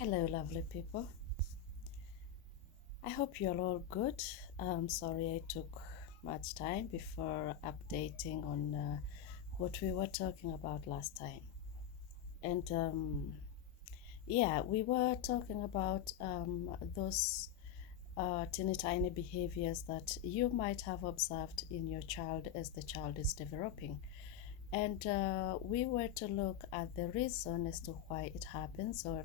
Hello, lovely people. I hope you're all good. I'm sorry I took much time before updating on what we were talking about last time. And yeah, we were talking about those teeny tiny behaviors that you might have observed in your child as the child is developing. And we were to look at the reason as to why it happens or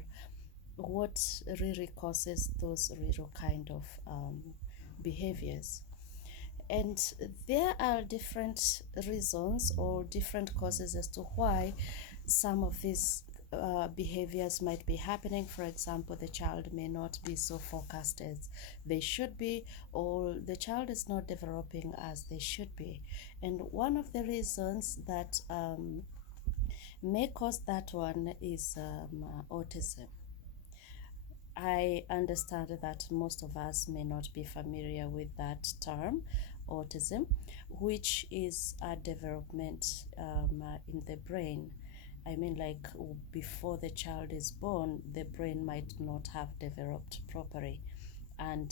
what really causes those real kind of behaviors. And there are different reasons or different causes as to why some of these behaviors might be happening. For example, the child may not be so focused as they should be, or the child is not developing as they should be. And one of the reasons that may cause that one is autism. I understand that most of us may not be familiar with that term, autism, which is a development in the brain. I mean, like before the child is born, the brain might not have developed properly. And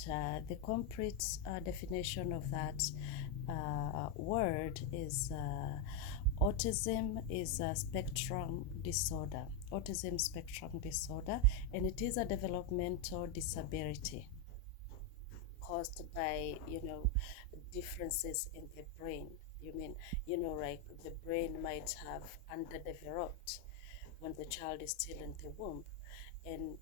the complete definition of that word is autism is a spectrum disorder. Autism spectrum disorder, and it is a developmental disability caused by differences in the brain. You mean, like the brain might have underdeveloped when the child is still in the womb, and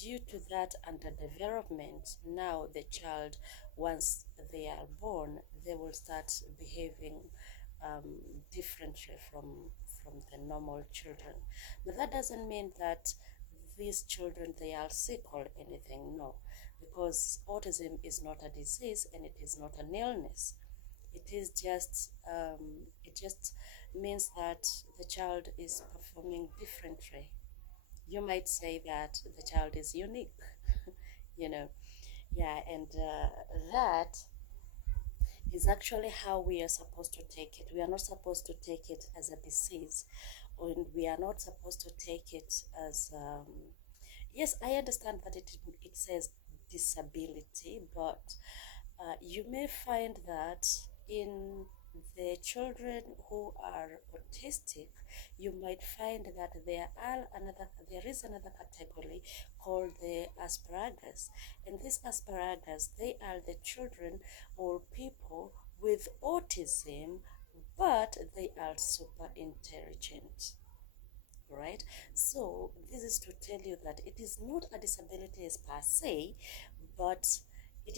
due to that underdevelopment, now the child, once they are born, they will start behaving um, differently from the normal children. But that doesn't mean that these children they are sick or anything. No, because autism is not a disease and it is not an illness. It just means that the child is performing differently. You might say that the child is unique, you know. Yeah, and that is actually how we are supposed to take it. We are not supposed to take it as a disease, and we are not supposed to take it as yes, I understand that it says disability, but you may find that in the children who are autistic, you might find that there is another category called the Asperger's, and these Asperger's they are the children or people with autism, but they are super intelligent, right? So this is to tell you that it is not a disability as per se, but it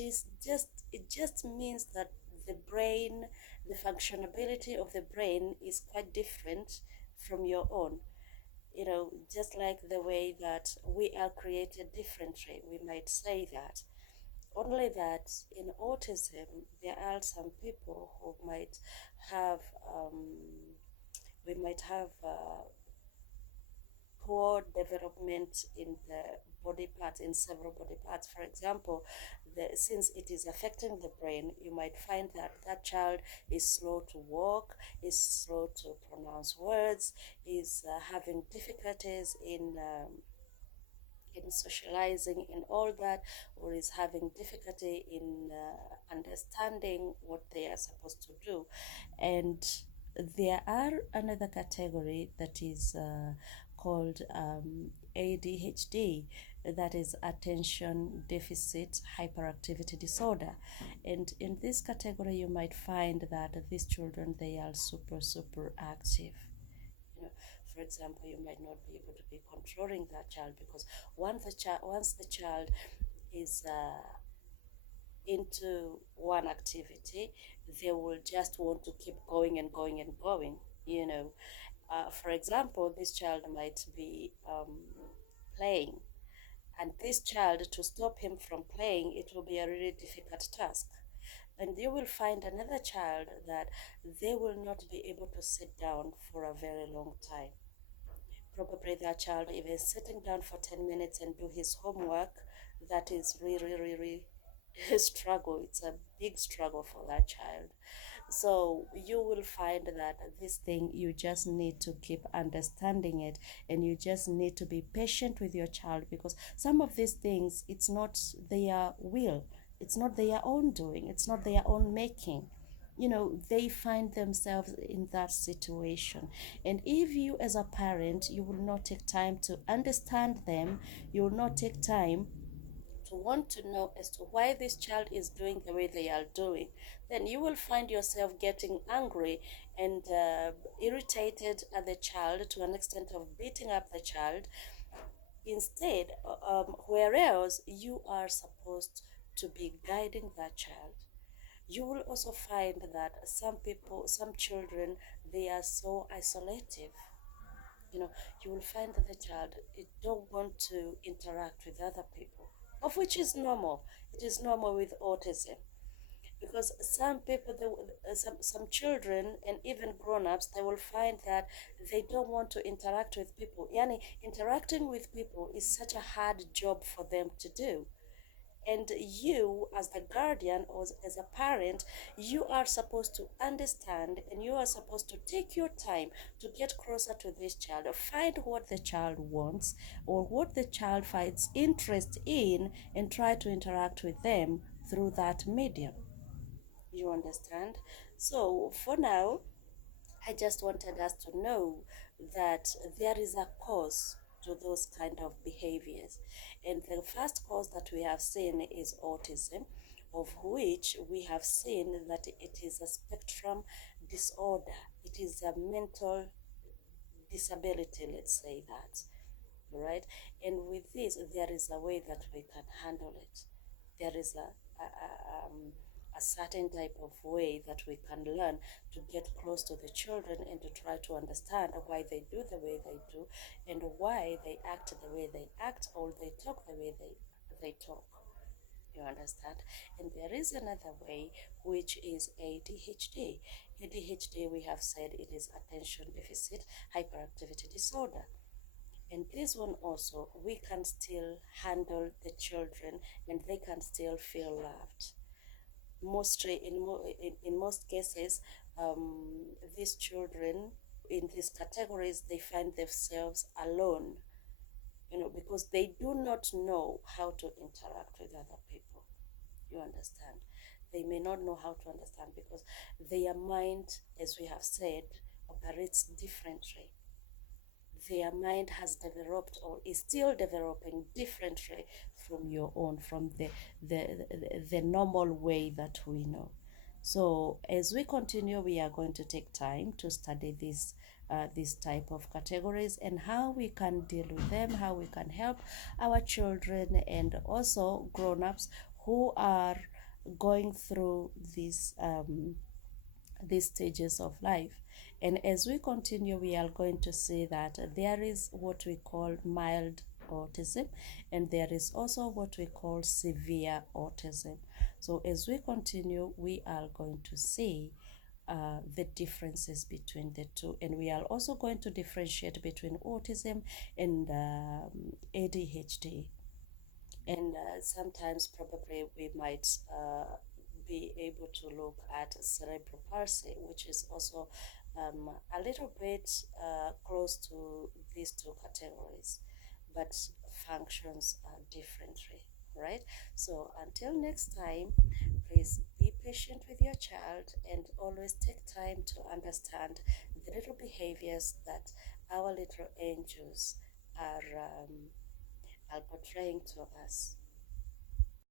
just means that the brain, the functionability of the brain is quite different from your own. Just like the way that we are created differently, we might say that. Only that in autism, there are some people who might have, we might have poor development in the body parts, in several body parts. For example, since it is affecting the brain, you might find that that child is slow to walk, is slow to pronounce words, is having difficulties in socializing in all that, or is having difficulty in understanding what they are supposed to do. And there are another category that is called ADHD, that is attention deficit hyperactivity disorder. And in this category you might find that these children they are super active. For example, you might not be able to be controlling that child, because once the child is into one activity, they will just want to keep going and going and going. For example, this child might be playing, and this child, to stop him from playing, it will be a really difficult task. And you will find another child that they will not be able to sit down for a very long time. Probably that child even sitting down for 10 minutes and do his homework, that is really a struggle. It's a big struggle for that child. So you will find that this thing, you just need to keep understanding it, and you just need to be patient with your child, because some of these things, it's not their will, it's not their own doing, it's not their own making. They find themselves in that situation, and if you as a parent, you will not take time to understand them, you will not take time to want to know as to why this child is doing the way they are doing, then you will find yourself getting angry and irritated at the child, to an extent of beating up the child. Instead, whereas you are supposed to be guiding that child. You will also find that some people, some children, they are so isolative. You will find that the child, it don't want to interact with other people, of which is normal. It is normal with autism, because some people, some children and even grown-ups, they will find that they don't want to interact with people. Yani, interacting with people is such a hard job for them to do, and you, as the guardian or as a parent, you are supposed to understand, and you are supposed to take your time to get closer to this child, find what the child wants or what the child finds interest in, and try to interact with them through that medium. You understand? So for now, I just wanted us to know that there is a cause to those kind of behaviors. And the first cause that we have seen is autism, of which we have seen that it is a spectrum disorder. It is a mental disability, let's say that, right? And with this, there is a way that we can handle it. There is a certain type of way that we can learn to get close to the children and to try to understand why they do the way they do, and why they act the way they act, or they talk the way they talk. You understand? And there is another way, which is ADHD. ADHD, we have said, it is attention deficit hyperactivity disorder. And this one also, we can still handle the children, and they can still feel loved. Mostly, in most cases, these children in these categories, they find themselves alone, because they do not know how to interact with other people. You understand? They may not know how to understand, because their mind, as we have said, operates differently. Their mind has developed, or is still developing, differently from your own, from the normal way that we know. So as we continue, we are going to take time to study this type of categories, and how we can deal with them, how we can help our children and also grown-ups who are going through these stages of life. And as we continue, we are going to see that there is what we call mild autism, and there is also what we call severe autism. So as we continue, we are going to see the differences between the two, and we are also going to differentiate between autism and ADHD. And sometimes probably we might be able to look at cerebral palsy, which is also a little bit close to these two categories, but functions differently, right? So until next time, please be patient with your child, and always take time to understand the little behaviors that our little angels are portraying to us.